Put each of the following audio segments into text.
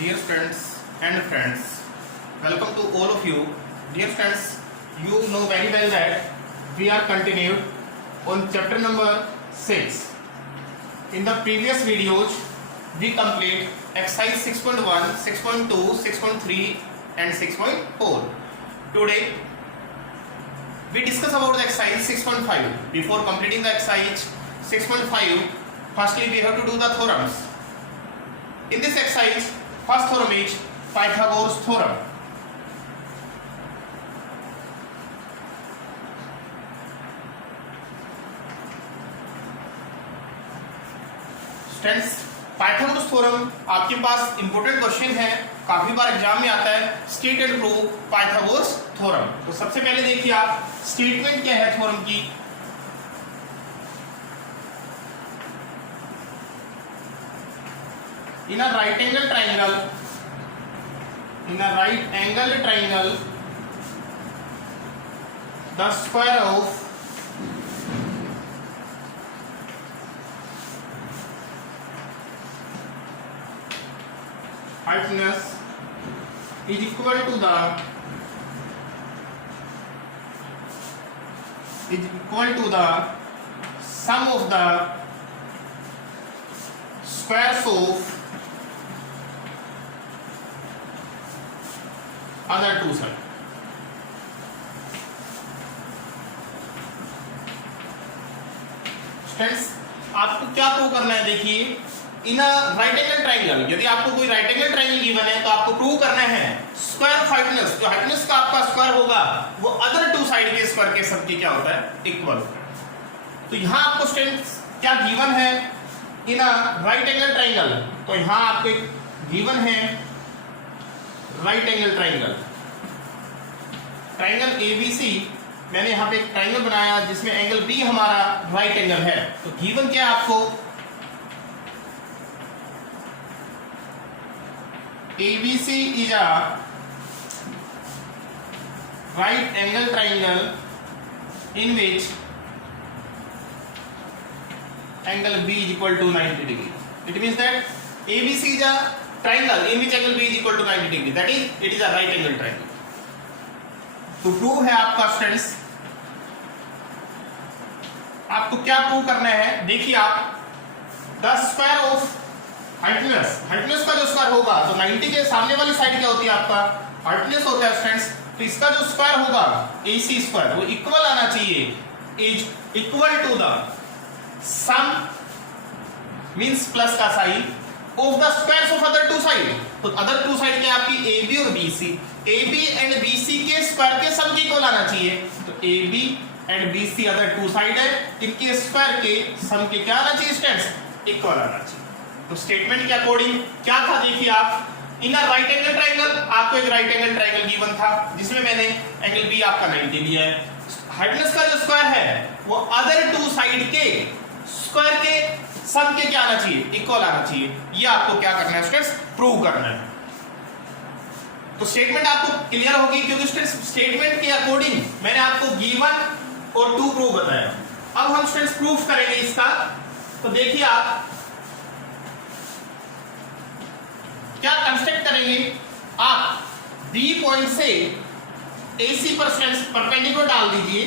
Dear friends, welcome to all of you. Dear friends, you know very well that we are continued on chapter number 6. In the previous videos, we complete exercise 6.1, 6.2, 6.3 and 6.4. Today, we discuss about the exercise 6.5. Before completing the exercise 6.5, firstly we have to do the theorems. In this exercise, first theorem is Pythagoras theorem. Students, Pythagoras theorem आपके पास important question है, काफी बार exam में आता है। State and prove Pythagoras theorem. तो सबसे पहले देखिए आप स्टेटमेंट क्या है थ्योरम की। In a right angle triangle, the square of hypotenuse is equal to the sum of the squares of other two sides. Students, आपको क्या प्रूव करना है? देखिए, इन अ राइट एंगल ट्राइंगल, यदि आपको कोई राइट एंगल ट्राइंगल गिवन है तो आपको प्रूव करना है स्क्वायर ऑफ हाइपोटेन्यूज, जो हाइपोटेन्यूज का आपका स्क्वायर होगा वो अदर टू साइड के स्क्वायर के सब की क्या होता है? इक्वल। तो यहां आपको स्टूडेंट्स क्या गिवन है? In a right angle triangle, तो यहां आपको एक गिवन है right angle triangle, triangle ABC. मैंने यहां पे एक ट्राइंगल बनाया जिसमें एंगल बी हमारा राइट एंगल है। तो गिवन क्या है आपको? ABC is a right angle triangle in which angle B is equal to 90 degree. It means that ABC is a triangle in which angle B is equal to 90 degree. That is, it is a right angle triangle. तो prove है आपका students, आपको क्या prove करना है? देखिए आप, the square of hypotenuse का जो स्क्वायर होगा, तो 90 के सामने वाली साइड क्या होती है? आपका हाइपोटेन्यूज होता है स्टूडेंट्स। तो इसका जो स्क्वायर होगा AC स्क्वायर, वो इक्वल आना चाहिए, is equal to the sum means plus का sign of the squares of other two side. तो अदर टू साइड क्या आपकी AB और BC, AB एंड BC के स्क्वायर के सम के इक्वल आना चाहिए। तो AB and BC other two side है, इनके स्क्वायर के सम के क्या आना चाहिए स्टूडेंट्स? इक्वल आना चाहिए। तो स्टेटमेंट के अकॉर्डिंग क्या था? देखिए आप, इन अ राइट एंगल ट्राइंगल, आपको एक राइट एंगल ट्राइंगल गिवन था जिसमें मैंने एंगल बी आपका 90 लिया है। हाइपोटेन्यूज का जो स्क्वायर है वो अदर टू साइड के स्क्वायर के सम के क्या आना चाहिए? इक्वल आना चाहिए। ये आपको क्या करना है स्टूडेंट्स? प्रूव करना है। तो स्टेटमेंट आपको क्लियर होगी, क्योंकि स्टेटमेंट के अकॉर्डिंग मैंने आपको गिवन और टू प्रूव बताया। अब हम स्टूडेंट्स प्रूफ करेंगे इसका। तो देखिए आप क्या कंस्ट्रक्ट करेंगे? आप B पॉइंट से AC पर स्टूडेंट्स परपेंडिकुलर डाल दीजिए।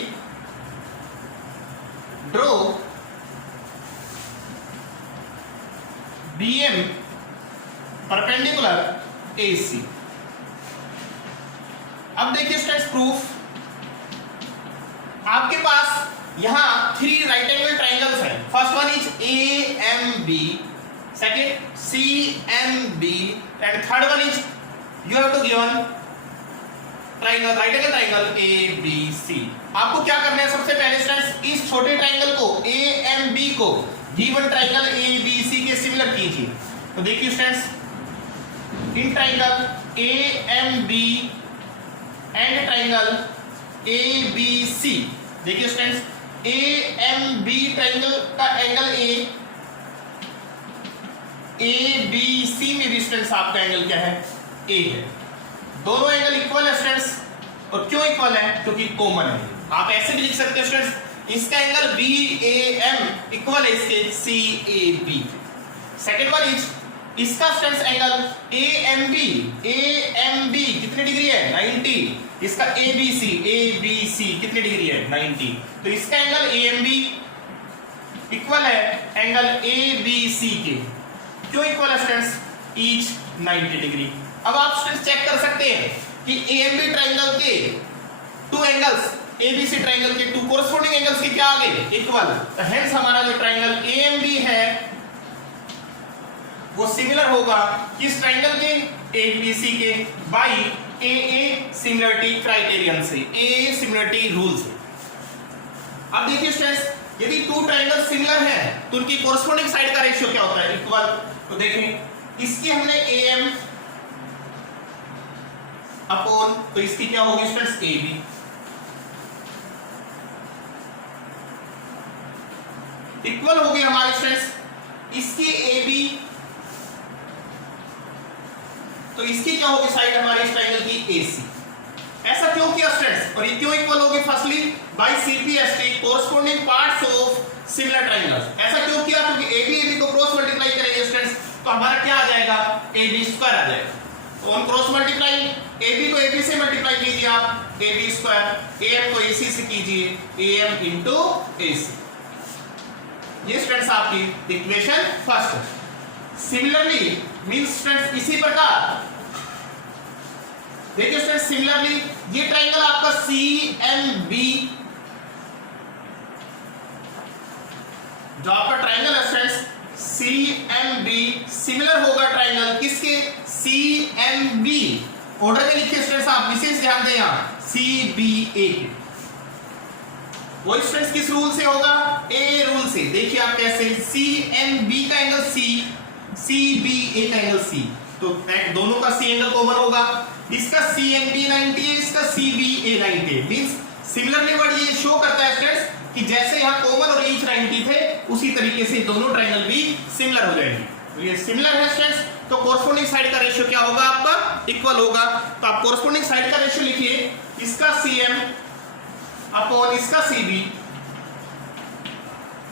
Draw BM perpendicular AC। अब देखिए स्टूडेंट्स प्रूफ, आपके पास यहां 3 राइट एंगल ट्राइंगल्स हैं। First one is AMB, second CMB and third one is you have to given triangle, right angle triangle ABC। आपको क्या करना है? सबसे पहले स्टूडेंट्स इस छोटे ट्राइंगल को AMB को गिवन ट्राइंगल ABC के सिमिलर कीजिए। तो देखिए students, in triangle AMB and triangle ABC, देखिए स्टूडेंट्स AMB ट्राइंगल का एंगल ABC में भी स्टूडेंट्स आपका एंगल क्या है? A है। दोनों एंगल इक्वल है स्टूडेंट्स, और क्यों इक्वल है? क्योंकि कॉमन है। आप ऐसे भी लिख सकते हैं स्टूडेंट्स, इसका एंगल BAM इक्वल है इसके CAB। सेकेंड वन इज इसका स्टूडेंट्स एंगल AMB कितनी डिग्री है 90। इसका ABC कितनी डिग्री है 90। तो इसका एंगल AMB इक्वल है एंगल ABC के। क्यों इक्वल है स्टूडेंट्स? Each 90 degree. अब आप स्टूडेंट्स चेक कर सकते हैं कि AMB ट्रायंगल के टू एंगल्स ABC ट्रायंगल के टू कोरस्पोंडिंग एंगल्स के क्या आ गए? इक्वल। तो हेंस हमारा जो ट्रायंगल AMB है वो सिमिलर होगा किस ट्रायंगल के? ABC के बाई AA सिमिलरिटी क्राइटेरियन से, AA सिमिलरिटी रूल से। अब देखिए स्टूडेंट्स, यदि टू ट्रायंगल सिमिलर हैं तो उनकी कोरस्पोंडिंग साइड का रेशियो क्या होता है? इक्वल। तो देखें इसकी हमने AM अपॉन, तो इसकी क्या होगी स्टूडेंट्स? AB। इक्वल हो गई हमारे स्टूडेंट्स इसकी AB, तो इसकी क्या होगी साइड हमारे इस ट्रायंगल की? AC। ऐसा क्यों किया स्टूडेंट्स? और ये क्यों इक्वल होगी? Firstly by CPST corresponding parts of similar triangles. ऐसा क्यों किया? क्योंकि AB को क्रॉस मल्टीप्लाई करेंगे स्टूडेंट्स तो हमारा क्या आ जाएगा? AB स्क्वायर आ जाएगा। तो ऑन क्रॉस मल्टीप्लाई AB को AB से मल्टीप्लाई कीजिए आप, AB स्क्वायर, AM को AC से कीजिए, AM इंटू AC। ये स्टूडेंट्स आपकी इक्वेशन फर्स्ट है। सिमिलरली मींस स्टूडेंट्स इसी प्रकार देखिए स्टूडेंट्स, सिमिलरली ये ट्रायंगल आपका CMB, जो आपका ट्रायंगल है स्टूडेंट्स CMB सिमिलर होगा ट्रायंगल किसके? CMB। ऑर्डर में लिखिए स्टूडेंट्स, आप विशेष ध्यान दें यहां CBA के। वो स्टूडेंट्स किस रूल से होगा? A रूल से। देखिए आप कैसे, CMB का एंगल C, CBA का एंगल C, तो दोनों का C एंगल कॉमन होगा। इसका CMB 90 है, इसका CBA 90 है। मींस सिमिलरली वर्ड ये शो करता है स्टूडेंट्स कि जैसे यहां कॉमन और ईच 90 थे उसी तरीके से दोनों ट्रायंगल भी सिमिलर हो जाएंगे। तो ये सिमिलर है स्टूडेंट्स, तो कोरस्पोंडिंग साइड का रेशियो क्या होगा आपका? इक्वल होगा। तो आप कोरस्पोंडिंग साइड का रेशियो लिखिए, इसका CM अपॉन इसका CB।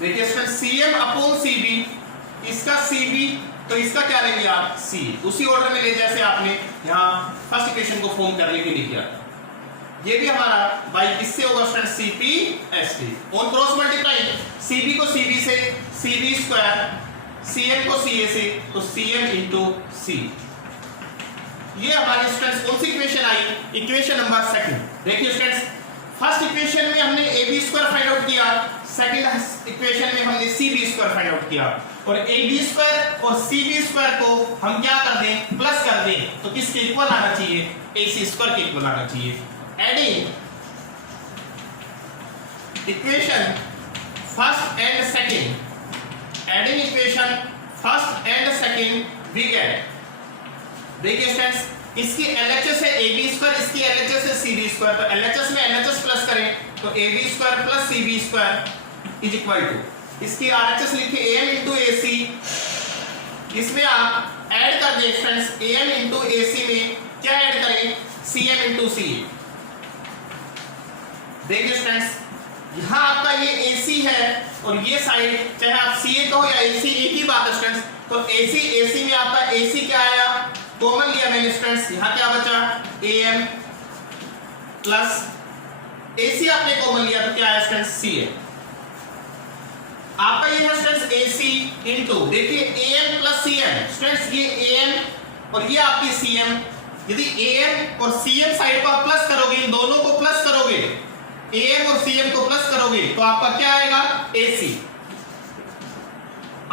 देखिए स्टूडेंट्स CM अपॉन CB, इसका CB, तो इसका क्या लेंगे आप? C। उसी ऑर्डर में ले जैसे आपने यहां फर्स्ट इक्वेशन को फॉर्म करने के लिए किया। ये भी हमारा बाई किससे होगा students? CPST। On cross multiply CB को CB से, CB स्क्वायर, CM को CA से, तो CM इंटू C। ये हमारी स्टूडेंट्स कौन सी इक्वेशन आई? Equation number second. देखिए स्टूडेंट्स, फर्स्ट इक्वेशन में हमने AB स्क्वायर फाइंड आउट किया, सेकंड इक्वेशन में हमने CB स्क्वायर फाइंड आउट किया, और AB स्क्वायर और CB स्क्वायर को हम क्या कर दें? प्लस कर दें, तो किसके इक्वल आना चाहिए? AC स्क्वायर के इक्वल आना चाहिए। Adding equation first and second, adding equation first and second we get, देखिए स्टूडेंट्स इसकी LHS है AB स्क्वायर, इसकी LHS है CB स्क्वायर, तो LHS में LHS प्लस करें तो AB square plus CB square is equal to, इसकी RHS लिखिए AM इंटू AC, इसमें आप ऐड कर दें फ्रेंड्स AM इंटू AC में क्या ऐड करें? CM into CA। देखिए स्टूडेंट्स, यहां आपका ये AC है और ये साइड चाहे आप CA कहो या AC एक ही बात है स्टूडेंट्स। तो AC में आपका AC क्या आया? कॉमन लिया मैंने स्टूडेंट्स, यहां क्या बचा? AM प्लस AC आपने कॉमन लिया तो क्या आया स्टूडेंट्स? CA। आपका ये है स्टूडेंट्स AC इंटू, देखिए AM प्लस CM, स्टूडेंट्स ये AM और ये आपकी CM, यदि AM और CM साइड को आप प्लस करोगे, इन दोनों को प्लस करोगे, AM और CM को प्लस करोगे तो आपका क्या आएगा? AC।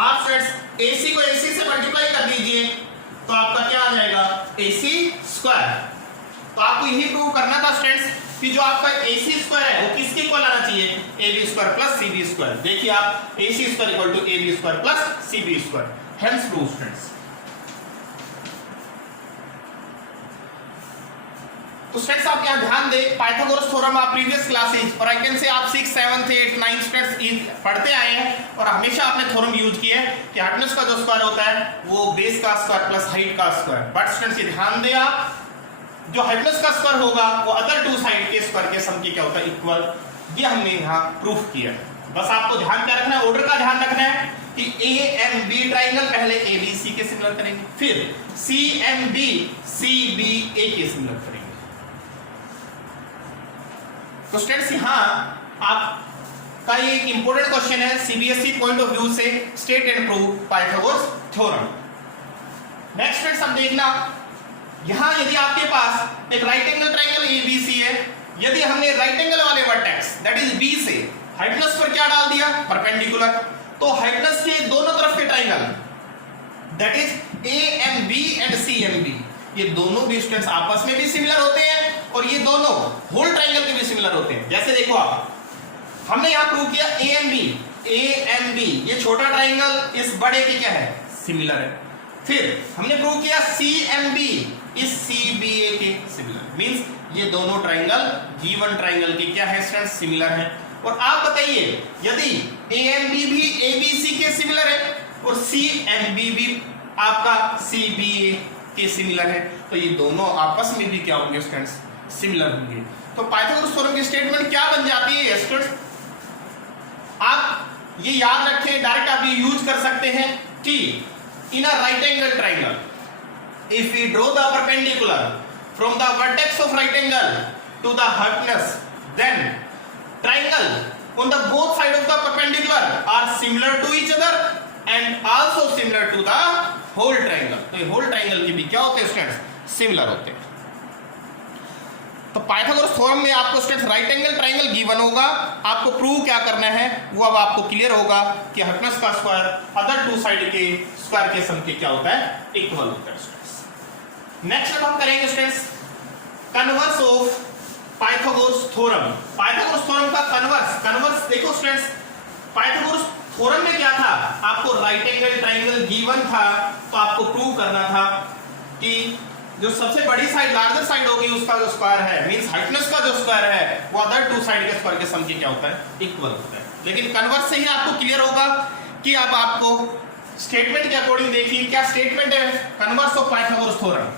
आप फ्रेंड्स AC को AC से मल्टीप्लाई कर दीजिए तो आपका क्या आ जाएगा? AC square. तो आपको यही प्रूव करना था स्टूडेंट्स कि जो आपका AC स्क्वायर है वो किसके इक्वल आना चाहिए? AB square plus CB square. देखिए आप AC square equal to AB square plus CB square, hence prove students. तो स्टूडेंट्स आप यहां ध्यान दें, पाइथागोरस थ्योरम आप प्रीवियस क्लासेस और आई कैन से आप 6th 7th 8th 9th students पढ़ते आए हैं और हमेशा आपने थ्योरम यूज किया है कि हाइपोटेनस का जो स्क्वायर होता है वो बेस का स्क्वायर प्लस हाइट का स्क्वायर। बट स्टूडेंट्स ये ध्यान दें आप, जो हाइपोटेनस का स्क्वायर होगा वो अदर टू साइड के स्क्वायर के सम के क्या होता है? इक्वल। ये हमने यहां प्रूफ किया। बस आपको ध्यान क्या रखना है? ऑर्डर का ध्यान रखना है कि AMB ट्राइंगल पहले ABC के सिमिलर करेंगे, फिर CMB CBA के सिमिलर करेंगे। तो स्टूडेंट्स यहां आपका एक इंपॉर्टेंट क्वेश्चन है CBSE पॉइंट ऑफ व्यू से, state and prove Pythagoras theorem. Next students हम देखना, यहां यदि आपके पास एक राइट एंगल ट्राइंगल ABC है, यदि हमने राइट एंगल वाले वर्टेक्स दैट इज B से हाइपोटेनस पर क्या डाल दिया, परपेंडिकुलर, तो हाइपोटेनस के दोनों तरफ के triangle that is AMB and CMB, ये दोनों भी स्टूडेंट्स आपस में भी सिमिलर होते हैं और ये दोनों होल ट्राइंगल के भी सिमिलर होते हैं। जैसे देखो आप, हमने यहां प्रूव किया AMB ये छोटा ट्राइंगल इस बड़े के क्या है, सिमिलर है। फिर हमने प्रूव किया CMB इस CBA के सिमिलर, मींस ये दोनों ट्राइंगल गिवन ट्राइंगल के क्या है स्टूडेंट्स, सिमिलर है। और आप बताइए यदि AMB भी ABC के सिमिलर है और CMB भी आपका CBA के सिमिलर है, तो ये दोनों आपस में भी क्या होंगे स्टूडेंट्स, सिमिलर होंगे। तो पाइथागोरस थ्योरम की स्टेटमेंट क्या बन जाती है स्टूडेंट्स, आप ये याद रखें, डायरेक्ट आप ये यूज कर सकते हैं कि in a right angle triangle if we draw the perpendicular from the vertex of right angle to the hypotenuse, then triangle on the both side of the perpendicular are similar to each other and also similar to the whole triangle। तो ये whole triangle के भी क्या होते हैं students, similar होते हैं। तो पाइथागोरस थ्योरम में आपको students right angle triangle given होगा, आपको प्रूव क्या करना है वो अब आपको क्लियर होगा कि हाइपोटेनस का स्क्वायर अदर टू साइड के स्क्वायर के सम के क्या होता है, इक्वल होता है स्टूडेंट्स। नेक्स्ट अब हम करेंगे students converse of Pythagoras theorem. Pythagoras theorem का कन्वर्स देखो स्टूडेंट्स, पाइथागोरस थ्योरम में क्या था, आपको राइट एंगल ट्राइंगल गिवन था, तो आपको प्रूव करना था कि जो सबसे बड़ी साइड लार्जर साइड होगी उसका जो स्क्वायर है, मींस हाइपोटेनस का जो स्क्वायर है वो अदर टू साइड के स्क्वायर के सम के क्या होता है, इक्वल होता है। लेकिन कन्वर्स से ही आपको क्लियर होगा कि अब आपको स्टेटमेंट के अकॉर्डिंग देखिए क्या स्टेटमेंट है कन्वर्स ऑफ पाइथागोरस थ्योरम।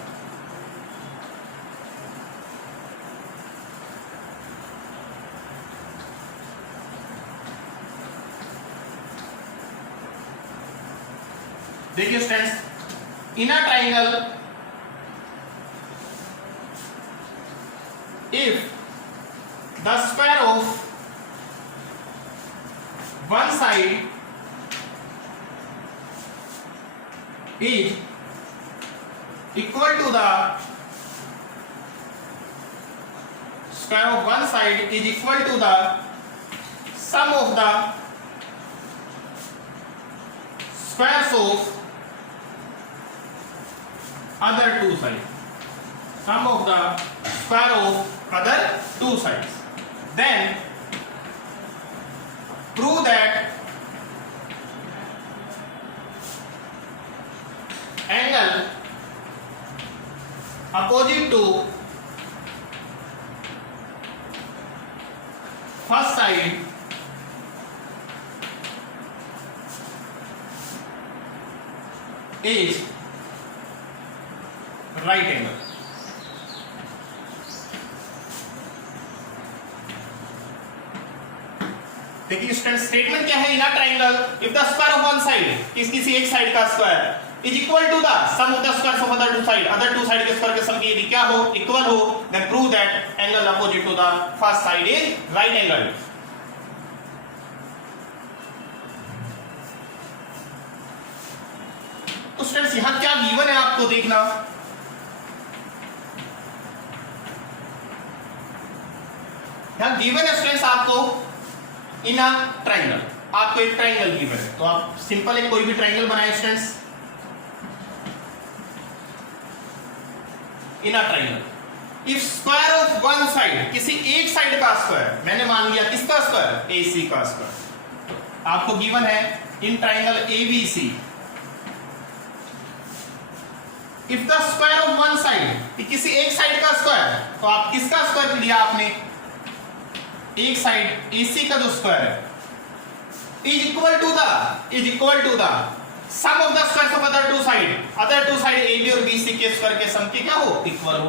देखिए students, in a triangle if the square of one side is equal to the square of one side is equal to the sum of the squares of other two sides, sum of the square of other two sides, then prove that angle opposite to first side is right angle। देखिए student statement क्या है, in a triangle if the square of one side किसी एक side का square is equal to the sum of the squares of other two side के square के sum की यदि क्या हो, इक्वल हो, then prove that angle opposite to the first side is right angle. तो स्टूडेंट्स यहां क्या गिवन है आपको देखना, यहां गिवन है स्टूडेंट्स आपको इन अ ट्राइंगल, आपको एक ट्राइंगल गिवन है, तो आप सिंपल एक कोई भी ट्राइंगल बनाए students in a triangle if square of one side किसी एक साइड का स्क्वायर, मैंने मान लिया किसका स्क्वायर, AC का स्क्वायर, आपको गिवन है in triangle ABC if the square of one side किसी एक साइड का स्क्वायर, तो आप किसका स्क्वायर लिया आपने, एक साइड AC का जो स्क्वायर है is equal to the sum of the squares of other two side AB और BC के स्क्वायर के सम के क्या हो, इक्वल हो,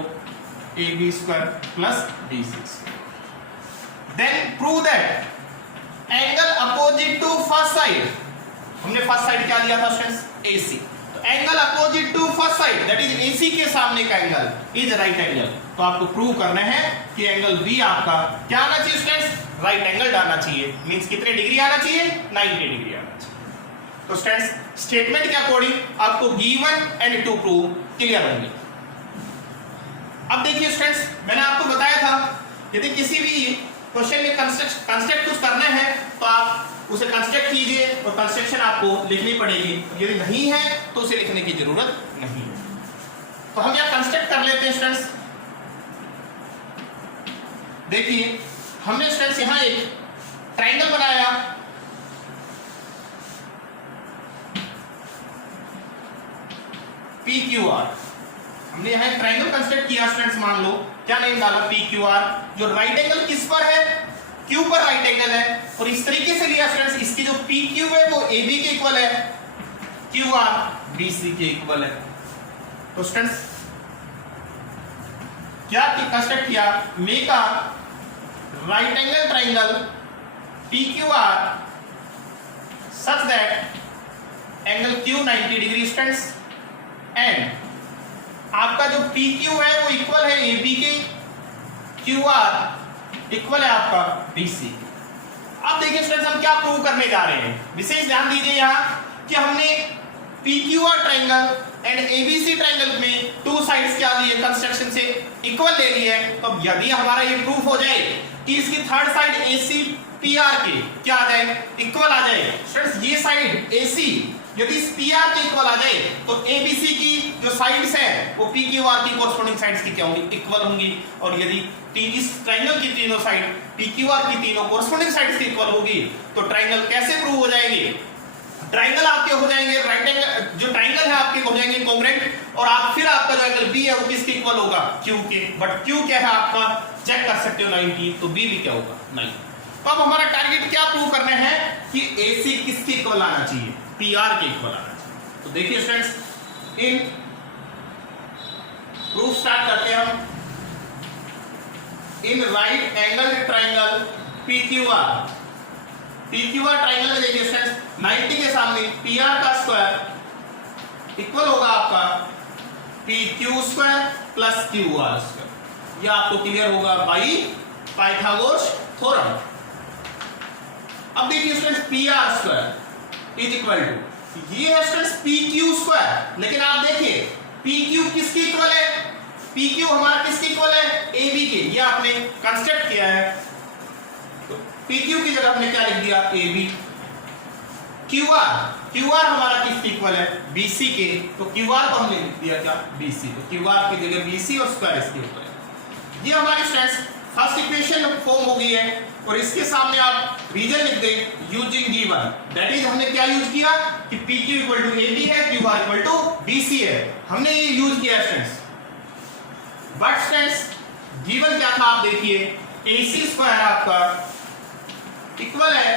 AB square plus BC। Then prove that angle opposite to first side हमने फर्स्ट साइड क्या लिया था स्टूडेंट्स, AC। तो angle opposite to first side that is AC के सामने का एंगल इज राइट एंगल। तो आपको प्रूव करना है कि एंगल B आपका क्या आना चाहिए स्टूडेंट्स, राइट एंगल आना चाहिए। मींस कितने डिग्री आना चाहिए, 90 डिग्री आना चाहिए। तो स्टूडेंट्स स्टेटमेंट के अकॉर्डिंग आपको given and to prove clear होंगे। अब देखिए स्टूडेंट्स, मैंने आपको बताया था यदि किसी भी क्वेश्चन में कंस्ट्रक्ट कुछ करना है तो आप उसे कंस्ट्रक्ट कीजिए और कंस्ट्रक्शन आपको लिखनी पड़ेगी। यदि नहीं है तो उसे लिखने की जरूरत नहीं है। तो हम यह कंस्ट्रक्ट कर लेते हैं स्टूडेंट्स। देखिए हमने स्टूडेंट्स यहां एक ट्रायंगल बनाया, PQR। हमने यहां एक ट्रायंगल कंस्ट्रक्ट किया स्टूडेंट्स, मान लो क्या नेम डाला, PQR। जो राइट एंगल किस पर है, Q पर राइट एंगल है। और इस तरीके से लिया स्टूडेंट्स, इसकी जो PQ है वो AB के इक्वल है, QR BC के इक्वल है। तो स्टूडेंट्स क्या कंस्ट्रक्ट किया, make a right angle triangle PQR such that angle Q 90 degree students and आपका जो PQ है वो इक्वल है AB के, QR इक्वल है आपका BC। अब देखिए स्टूडेंट्स हम क्या प्रूव करने जा रहे हैं, विशेष ध्यान दीजिए यहाँ कि हमने PQR triangle and ABC triangle में टू साइड्स क्या लिए, कंस्ट्रक्शन से इक्वल ले लिए। तो यदि हमारा ये प्रूफ हो जाए कि इसकी थर्ड साइड AC PR के क्या आ जाए, इक्वल आ जाए। स्टूडेंट्स ये साइड AC यदि इस PR के इक्वल आ जाए तो ABC की जो साइड्स है वो PQR की कोरस्पोंडिंग साइड्स की क्या होंगी, इक्वल होंगी। और यदि इस ट्रायंगल की तीनों साइड PQR की तीनों कोरस्पोंडिंग साइड्स की इक्वल होगी तो ट्रायंगल कैसे प्रूव हो जाएंगे, ट्रायंगल आपके हो जाएंगे, राइट एंगल जो ट्रायंगल है आपके हो जाएंगे कॉन्ग्रुएंट। और आप फिर आपका जो एंगल B है वो किसके इक्वल होगा, Q के। बट Q क्या है आपका, चेक कर सकते हो 90, तो B भी क्या होगा 90। तो अब हमारा टारगेट क्या प्रूव करना है कि AC किसके इक्वल आना चाहिए, PR के इक्वल आना चाहिए। तो देखिए स्टूडेंट्स इन प्रूफ स्टार्ट करते हैं हम। In right angle triangle PQR triangle में देखिए स्टूडेंट्स 90 के सामने PR का स्क्वायर इक्वल होगा आपका PQ square plus QR square. यह आपको क्लियर होगा बाई पाइथागोरस थ्योरम। अब देखिए students PR square is equal to, ये है स्टूडेंट्स PQ स्क्वायर। लेकिन आप देखिए PQ किसके इक्वल है, PQ हमारा किसके इक्वल है, AB के। ये आपने कंस्ट्रक्ट किया है तो PQ की जगह हमने क्या लिख दिया, AB। QR हमारा किसके इक्वल है, BC के। तो QR को हमने लिख दिया क्या, BC। तो QR की जगह BC और स्क्वायर इसके ऊपर है। ये हमारी स्टूडेंट्स फर्स्ट इक्वेशन फॉर्म हो गई है। और इसके सामने आप रीजन लिख दें यूजिंग गिवन, दैट इज हमने क्या यूज किया कि PQ इक्वल टू AB है, QR इक्वल टू BC है, हमने ये यूज किया स्टूडेंट्स। बट स्टूडेंट्स गिवन क्या था, आप देखिए AC स्क्वायर आपका इक्वल है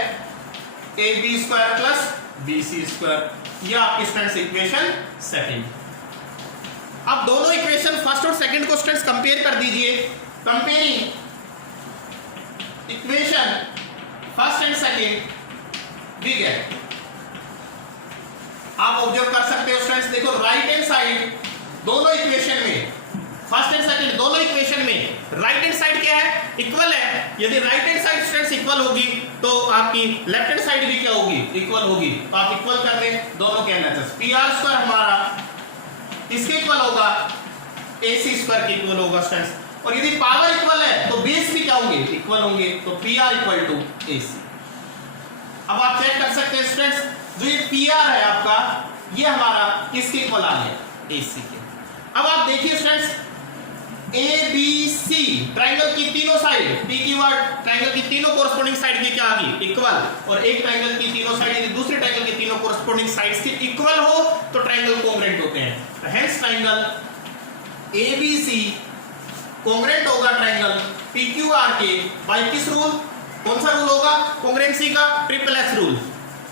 AB square plus BC square. ये आपकी स्टूडेंट्स इक्वेशन सेकंड। अब दोनों इक्वेशन फर्स्ट और सेकंड को स्टूडेंट्स कंपेयर कर दीजिए। Comparing equation first and second we get, आप ऑब्जर्व कर सकते हो स्टूडेंट्स, देखो राइट हैंड साइड दोनों इक्वेशन में, फर्स्ट एंड सेकंड दोनों इक्वेशन में राइट हैंड साइड क्या है, इक्वल है। यदि right hand side students equal होगी तो आपकी लेफ्ट हैंड साइड भी क्या होगी, इक्वल होगी। तो आप इक्वल कर दें दोनों के एनएचएस। PR स्क्वायर हमारा इसके इक्वल होगा, AC स्क्वायर के इक्वल होगा स्टूडेंट्स। और यदि पावर इक्वल है तो बेस भी क्या होंगे, इक्वल होंगे। तो PR इक्वल टू AC। अब आप चेक कर सकते हैं स्टूडेंट्स, जो ये PR है आपका, ये हमारा किसके इक्वल आ गया, AC के। अब आप देखिए स्टूडेंट्स ABC ट्रायंगल की तीनों साइड, PQR ट्रायंगल की तीनों कोरस्पोंडिंग साइड की क्या आ गई, इक्वल। और एक ट्रायंगल की तीनों साइड यदि दूसरे ट्रायंगल की तीनों कोरस्पोंडिंग साइड्स की इक्वल हो तो ट्रायंगल कॉन्ग्रुएंट होते हैं। तो हेंस ट्रायंगल ABC कॉन्ग्रुएंट होगा ट्रायंगल PQR के बाय किस रूल, कौन सा रूल होगा, कॉन्ग्रुएंसी का SSS रूल।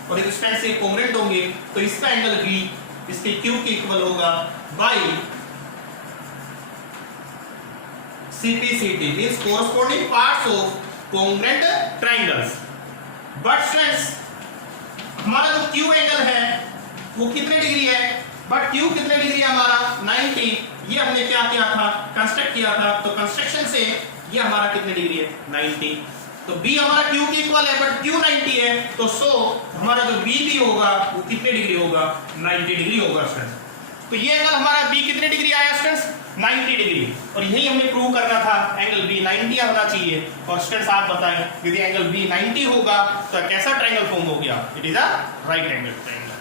और इस टाइम से कॉन्ग्रुएंट होंगे तो इसका एंगल B इसके Q के इक्वल होगा bye CPCT, means corresponding parts of congruent triangles. But friends हमारा जो क्यू एंगल है वो कितने डिग्री है, बट क्यू कितने डिग्री है हमारा 90। ये हमने क्या किया था, कंस्ट्रक्ट किया था, तो कंस्ट्रक्शन से ये हमारा कितने डिग्री है 90। तो b हमारा q के इक्वल है, बट q 90 है, तो सो हमारा जो b भी होगा वो कितने डिग्री होगा 90 डिग्री होगा स्टूडेंट्स। तो ये एंगल हमारा b कितने डिग्री आया स्टूडेंट्स 90 डिग्री, और यही हमें प्रूव करना था एंगल b 90 होना चाहिए। और स्टूडेंट्स आप बताएं यदि एंगल b 90 होगा तो कैसा ट्रायंगल फॉर्म हो गया, it is a right angle triangle.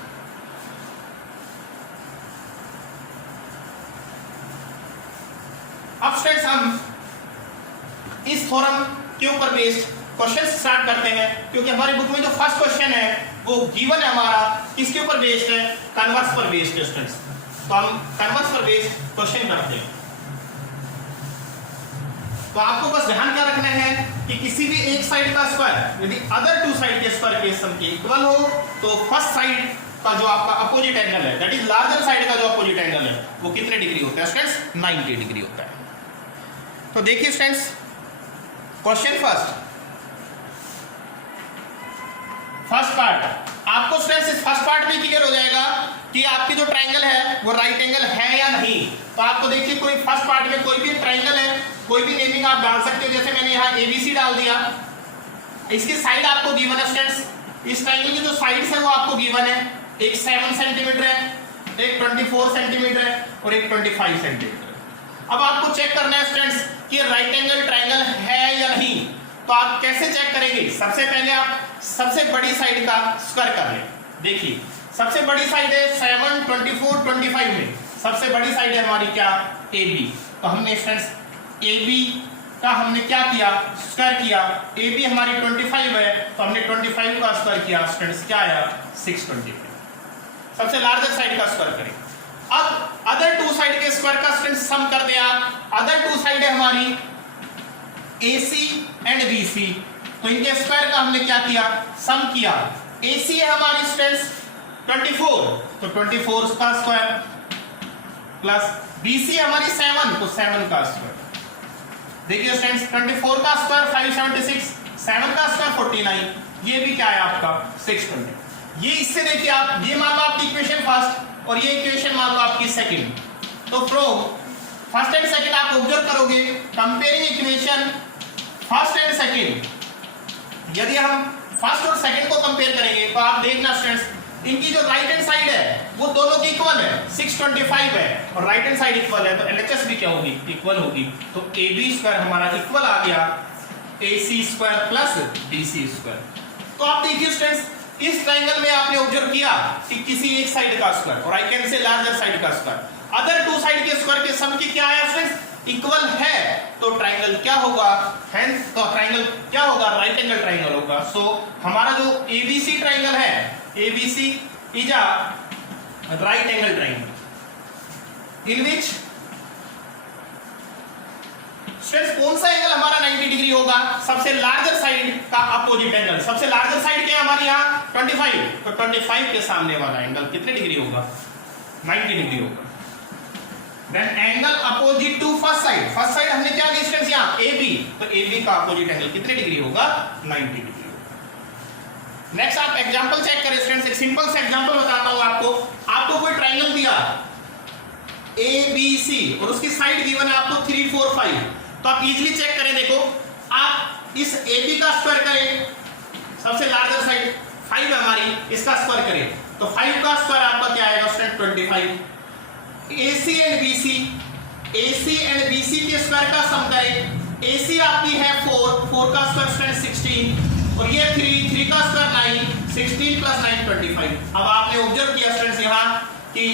अब स्टूडेंट्स हम इस थ्योरम के ऊपर बेस्ड क्वेश्चन स्टार्ट करते हैं, क्योंकि हमारी बुक में जो फर्स्ट क्वेश्चन है वो गिवन है हमारा, किसके ऊपर बेस्ड है, कन्वर्स पर बेस्ड है स्टूडेंट्स। तो हम कन्वर्स पर बेस्ड क्वेश्चन करते हैं। तो आपको बस ध्यान क्या रखना है कि किसी भी एक साइड का स्क्वायर यदि अदर टू साइड के स्क्वायर के सम के इक्वल हो, तो फर्स्ट साइड का जो आपका अपोजिट एंगल है, दैट इज लार्जर साइड का जो अपोजिट एंगल है, वो कितने डिग्री होता है स्टूडेंट्स 90 डिग्री होता है। तो देखिए स्टूडेंट्स क्वेश्चन फर्स्ट पार्ट, आपको स्टूडेंट्स इस फर्स्ट पार्ट में क्लियर हो जाएगा कि आपकी जो ट्रायंगल है वो राइट एंगल है या नहीं। तो आपको देखिए कोई फर्स्ट पार्ट में कोई भी ट्रायंगल है, कोई भी नेमिंग आप डाल सकते हो, जैसे मैंने यहाँ ABC डाल दिया। इसकी साइड आपको गिवन है स्टूडेंट्स, इस ट्रायंगल की जो साइड्स है वो आपको गिवन है, एक 7 सेंटीमीटर है, एक 24 सेंटीमीटर है और एक 25 सेंटीमीटर। अब आपको चेक करना है स्टूडेंट्स कि राइट एंगल ट्रायंगल है या नहीं। तो आप कैसे चेक करेंगे, सबसे पहले आप सबसे बड़ी साइड का स्क्वायर कर लें। देखिए सबसे बड़ी साइड है 7, 24, 25 में सबसे बड़ी साइड है हमारी क्या AB। तो हमने स्टूडेंट्स AB का हमने क्या किया, स्क्वायर किया। AB हमारी 25 है, तो हमने 25 का स्क्वायर किया स्टूडेंट्स, क्या आया 625। सबसे लार्जर साइड का स्क्वायर करें। अब अदर टू साइड के स्क्वायर का स्टूडेंट्स सम कर दे आप। अदर टू साइड है हमारी AC एंड BC, तो इनके स्क्वायर का हमने क्या किया, सम किया। AC है हमारी स्टूडेंट्स 24, तो 24 का स्क्वायर प्लस BC है हमारी 7, तो 7 का स्क्वायर। देखिए स्टूडेंट्स 24 का स्क्वायर 576, 7 का स्क्वायर 49, ये भी क्या है आपका 620। ये इससे देखिए आप, ये मान लो आपकी इक्वेशन फर्स्ट और ये इक्वेशन मान लो आपकी सेकंड। तो फ्रॉम फर्स्ट एंड सेकंड आप ऑब्जर्व करोगे, comparing equation first and second. यदि हम फर्स्ट और सेकंड को कंपेयर करेंगे तो आप देखना स्टूडेंट्स, इनकी जो राइट हैंड साइड है वो दोनों की इक्वल है, 625 है, और राइट हैंड साइड इक्वल है, तो LHS भी क्या होगी, इक्वल होगी। तो AB स्क्वायर हमारा इक्वल आ गया AC square plus BC square. तो आप देखिए स्टूडेंट्स, इस ट्रायंगल में आपने ऑब्जर्व किया कि किसी एक साइड का स्क्वायर, और I can say larger side का स्क्वायर, अदर टू साइड के स्क्वायर के सम की क्या आया स्टूडेंट्स, इक्वल है। तो ट्रायंगल क्या होगा, हेंस तो ट्रायंगल क्या होगा, राइट एंगल ट्रायंगल होगा। सो हमारा जो ABC ट्रायंगल है, ABC is a right angle triangle in which students कौन सा एंगल हमारा 90 डिग्री होगा, सबसे लार्जर साइड का अपोजिट एंगल। सबसे लार्जर साइड क्या है हमारी यहाँ 25, तो 25 के सामने वाला एंगल कितने डिग्री होगा 90 डिग्री होगा। Then angle opposite to first side हमने क्या डिस्टेंस यहाँ AB, तो AB का अपोजिट एंगल कितने डिग्री होगा 90 डिग्री होगा। नेक्स्ट आप एग्जांपल चेक करें स्टूडेंट्स, एक सिंपल सा एग्जांपल बताता हूं आपको कोई ट्रायंगल दिया ABC और उसकी साइड गिवन है आपको 3, 4, 5। तो आप इजीली चेक करें, देखो आप इस AB का स्क्वायर करें, सबसे लार्जर साइड 5 है हमारी, इसका स्क्वायर करें, तो 5 का स्क्वायर आपका क्या आएगा स्टूडेंट 25। AC एंड BC के स्क्वायर का सम करें। AC आपकी है 4 का स्क्वायर स्टूडेंट 16, और ये 3 का स्क्वायर 9, 16 प्लस 9 25। अब आपने ऑब्जर्व किया स्टूडेंट्स यहाँ कि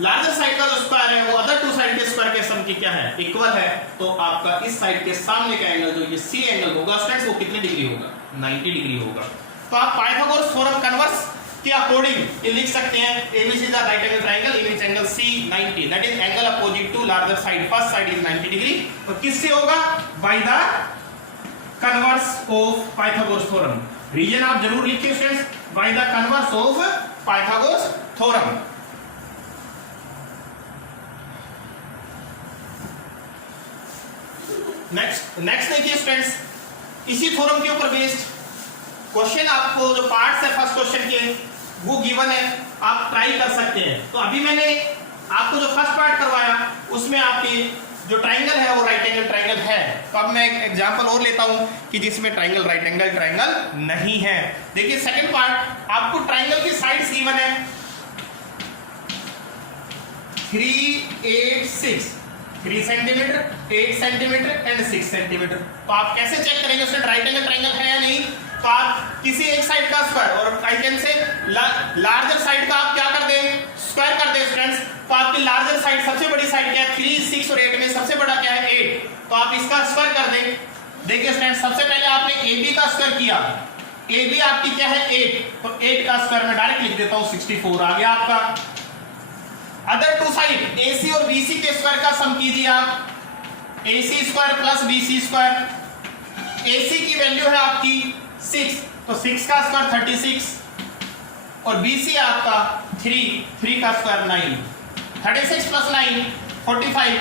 लार्जर साइड का जो स्क्वायर है वो अदर टू साइड के स्क्वायर के सम की क्या है, इक्वल है। तो आपका इस साइड के सामने का एंगल जो ये C एंगल होगा स्टूडेंट्स वो कितने डिग्री होगा 90 डिग्री होगा। तो आप पाइथागोरस थ्योरम कन्वर्स के अकॉर्डिंग ये लिख सकते हैं ABC is a right angle triangle in which angle C 90, that is angle opposite to larger side, first side is 90 degree. तो किससे होगा, by the converse of Pythagoras theorem। Reason आप जरूर लिखिए students, by the converse of Pythagoras theorem। Next देखिए students, इसी theorem के ऊपर बेस्ड क्वेश्चन आपको जो पार्ट्स है फर्स्ट क्वेश्चन के वो गिवन है, आप ट्राई कर सकते हैं। तो अभी मैंने आपको जो फर्स्ट पार्ट करवाया उसमें आपकी जो ट्राइंगल है वो राइट एंगल ट्राइंगल है। तो अब मैं एक एग्जांपल और लेता हूं कि जिसमें ट्राइंगल राइट एंगल ट्राइंगल नहीं है। देखिए सेकंड पार्ट, आपको ट्राइंगल की साइड्स गिवन है 3, 8, 6, 3 सेंटीमीटर, 8 सेंटीमीटर एंड 6 सेंटीमीटर। तो आप कैसे चेक करेंगे उसमें राइट एंगल ट्राइंगल है या नहीं? तो आप किसी एक साइड का स्क्वायर, और I can say larger side का आप क्या कर दें, स्क्वायर कर दें स्टूडेंट्स। तो आपकी लार्जर साइड, सबसे बड़ी साइड क्या है? 3, 6 और 8 में सबसे बड़ा क्या है? 8। तो आप इसका स्क्वायर कर दें। देखिए स्टूडेंट्स, सबसे पहले आपने AB का स्क्वायर किया, AB आपकी क्या है? 8। तो 8 का स्क्वायर मैं डायरेक्ट लिख देता हूं 64 आ गया आपका। अदर टू साइड AC और BC के स्क्वायर का सम कीजिए आप, AC square plus BC square. AC की वैल्यू है आपकी 6, तो 6 का स्क्वायर 36 और BC आपका 3 का स्क्वायर 9, 36 प्लस 9 45।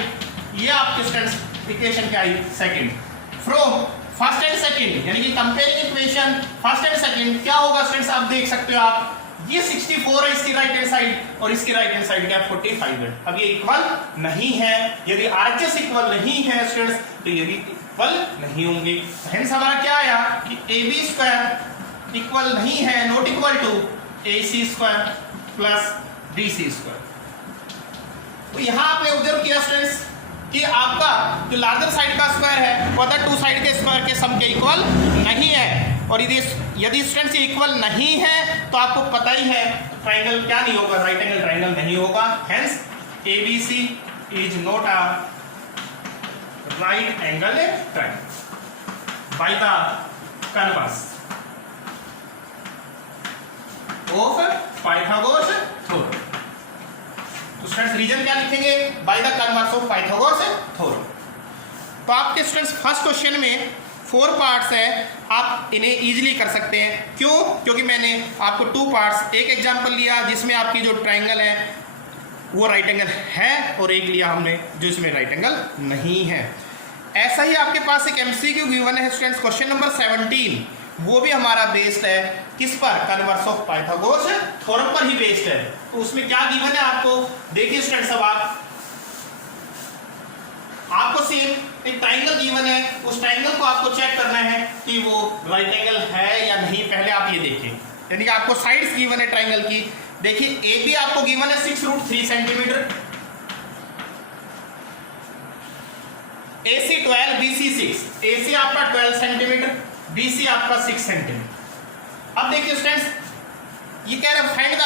ये आपके स्टूडेंट्स इक्वेशन क्या आई? Second. From first and second, यानी कि comparing equation first and second क्या होगा स्टूडेंट्स? आप देख सकते हो आप, ये 64 है इसकी राइट हैंड साइड और इसकी राइट हैंड साइड क्या 45 है। अब ये इक्वल नहीं है। यदि आरएचएस इक्वल नहीं है स्टूडेंट्स तो ये भी इक्वल नहीं होंगे। हेंस हमारा क्या आया कि AB स्क्वायर इक्वल नहीं है, not equal to AC square plus BC square. तो यहां आपने ऑब्जर्व किया स्टूडेंट्स कि आपका जो लार्जर साइड का स्क्वायर है वो अदर टू साइड के स्क्वायर के सम के इक्वल नहीं है। और यदि स्टूडेंट्स इक्वल नहीं है तो आपको पता ही है ट्राइंगल क्या नहीं होगा? राइट एंगल ट्राइंगल नहीं होगा। Hence ABC is not a right angle triangle by the converse of Pythagoras theorem. तो स्टूडेंट्स रीजन क्या लिखेंगे? By the converse of Pythagoras theorem. तो आपके स्टूडेंट्स फर्स्ट क्वेश्चन में 4 पार्ट्स है, आप इन्हें इजीली कर सकते हैं। क्यों? क्योंकि मैंने आपको 2 पार्ट्स, एक एग्जांपल लिया जिसमें आपकी जो ट्राइंगल है वो राइट एंगल है और एक लिया हमने जो इसमें राइट एंगल नहीं है। ऐसा ही आपके पास एक MCQ गिवन है स्टूडेंट्स, क्वेश्चन नंबर 17, वो भी हमारा बेस्ड है किस पर? कन्वर्स ऑफ पाइथागोरस थ्योरम पर ही बेस्ड है। तो उसमें क्या गिवन है आपको? देखिए स्टूडेंट्स, अब आपको सेम एक ट्राइंगल गिवन है, उस ट्राइंगल को आपको चेक करना है कि वो राइट एंगल है या नहीं। पहले आप ये देखिए, यानी कि आपको साइड्स गिवन है ट्राइंगल की। देखिए AB आपको गिवन है 6√3 सेंटीमीटर, AC 12, BC 6, AC आपका 12 सेंटीमीटर, BC आपका 6 सेंटीमीटर। अब देखिए स्टूडेंट्स, ये कह रहे फाइंड द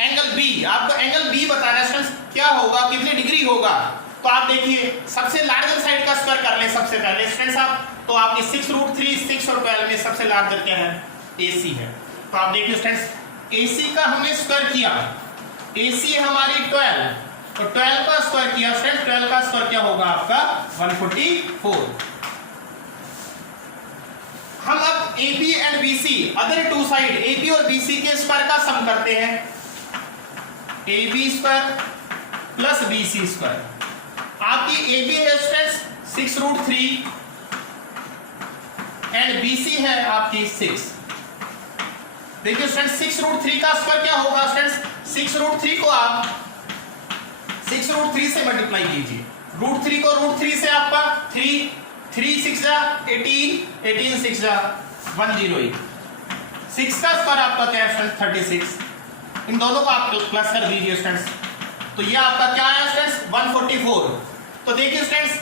एंगल B। आपको एंगल B बताना है स्टूडेंट्स क्या होगा, कितने डिग्री होगा। तो आप देखिए सबसे लार्जर साइड का स्क्वायर कर ले सबसे पहले स्टूडेंट्स आप। तो आपकी 6√3, 6 और 12 में सबसे लार्जर क्या है? AC है। तो आप देखिए स्टूडेंट्स, AC का हमने स्क्वायर किया, AC है हमारी 12, तो 12 का स्क्वायर किया स्टूडेंट्स, 12 का स्क्वायर क्या होगा आपका? 144। हम अब AB and BC other two side AB और BC के स्क्वायर का सम करते हैं। AB square plus BC square. आपकी AB है स्टूडेंट्स 6√3 एंड BC है आपकी 6। देखिए स्टूडेंट्स 6√3 का स्क्वायर क्या होगा स्टूडेंट्स? 6√3 को आप 6√3 से मल्टीप्लाई कीजिए, √3 को √3 से आपका 3, 3 6 जा 18, 18 6 जा 108। 6 का स्क्वायर आपका क्या है स्टूडेंट्स? 36। इन दोनों को आप प्लस कर दीजिए स्टूडेंट्स, तो ये आपका क्या है स्टूडेंट्स? 144। तो देखिए स्टूडेंट्स,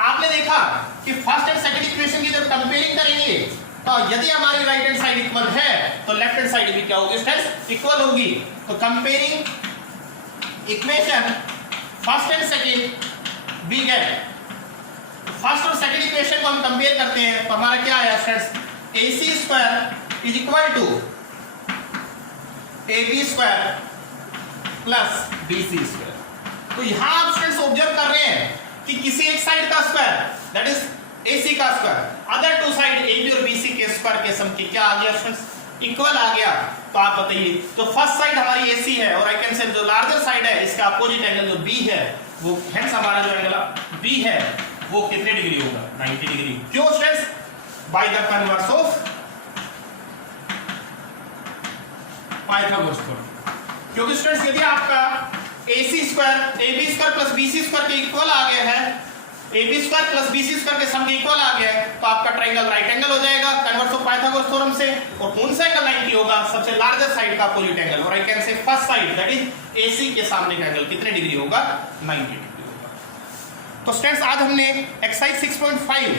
आपने देखा कि फर्स्ट एंड सेकंड इक्वेशन की जब कंपेयरिंग करेंगे तो यदि हमारी राइट हैंड साइड इक्वल है तो लेफ्ट हैंड साइड भी क्या होगी स्टूडेंट्स? इक्वल होगी। तो comparing equation first and second we get, first और सेकंड इक्वेशन को हम कंपेयर करते हैं तो हमारा क्या आया students? AC square is equal to AB square plus BC square. तो यहां आप स्टूडेंट्स ऑब्जर्व कर रहे हैं कि किसी एक साइड का स्क्वायर दैट इज AC का square other two side AB और BC के स्क्वायर के सम की क्या आ गया स्टूडेंट्स? इक्वल आ गया। तो आप बताइए, तो फर्स्ट साइड हमारी AC है और आई कैन से जो लार्जर साइड है इसका अपोजिट एंगल जो B है वो हेंस हमारा जो एंगल B है वो कितने डिग्री होगा? 90 डिग्री। क्यों students? By the converse of Pythagoras theorem. क्योंकि स्टूडेंट्स यदि आपका AC square AB square plus BC square के इक्वल आ गया है, AB square plus BC square के सम के इक्वल आ गया है, तो आपका ट्रायंगल राइट एंगल हो जाएगा कन्वर्स ऑफ पाइथागोरस थ्योरम से। और कौन सा एंगल 90 होगा? सबसे लार्जेस्ट साइड का अपोजिट एंगल, और I can say first side that is AC के सामने का एंगल कितने डिग्री होगा? 90 डिग्री होगा। तो स्टूडेंट्स आज हमने एक्सरसाइज 6.5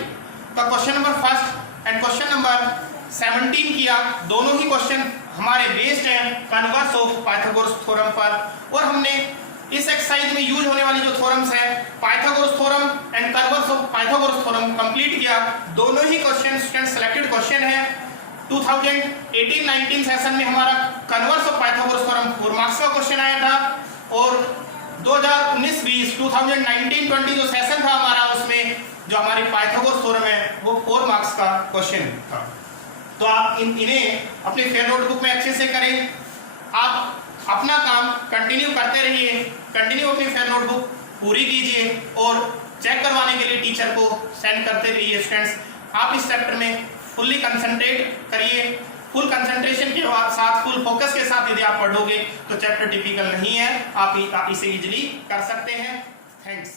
का question number first and question number 17 किया। दोनों ही क्वेश्चन हमारे बेस्ड हैं कन्वर्स ऑफ पाइथागोरस थ्योरम पर, और हमने इस एक्सरसाइज में यूज होने वाली जो थ्योरम्स है Pythagoras theorem and converse of Pythagoras theorem complete किया। दोनों ही क्वेश्चन स्टूडेंट सिलेक्टेड क्वेश्चन है। 2018-19 सेशन में हमारा converse of Pythagoras theorem 4 marks का क्वेश्चन आया था, और 2019-20 2019-20 जो सेशन था हमारा, उसमें जो हमारी पाइथागोरस थ्योरम है वो 4 मार्क्स का क्वेश्चन था। तो आप इन्हें अपने फेयर नोटबुक में अच्छे से करें। आप अपना काम कंटिन्यू करते रहिए, कंटिन्यू अपनी फेयर नोटबुक पूरी कीजिए, और चेक करवाने के लिए टीचर को सेंड करते रहिए। स्टूडेंट्स आप इस चैप्टर में फुल्ली कंसंट्रेट करिए। फुल कंसंट्रेशन के साथ, फुल फोकस के साथ यदि आप पढ़ोगे तो चैप्टर टिपिकल नहीं है, आप इसे इजीली कर सकते हैं। थैंक्स।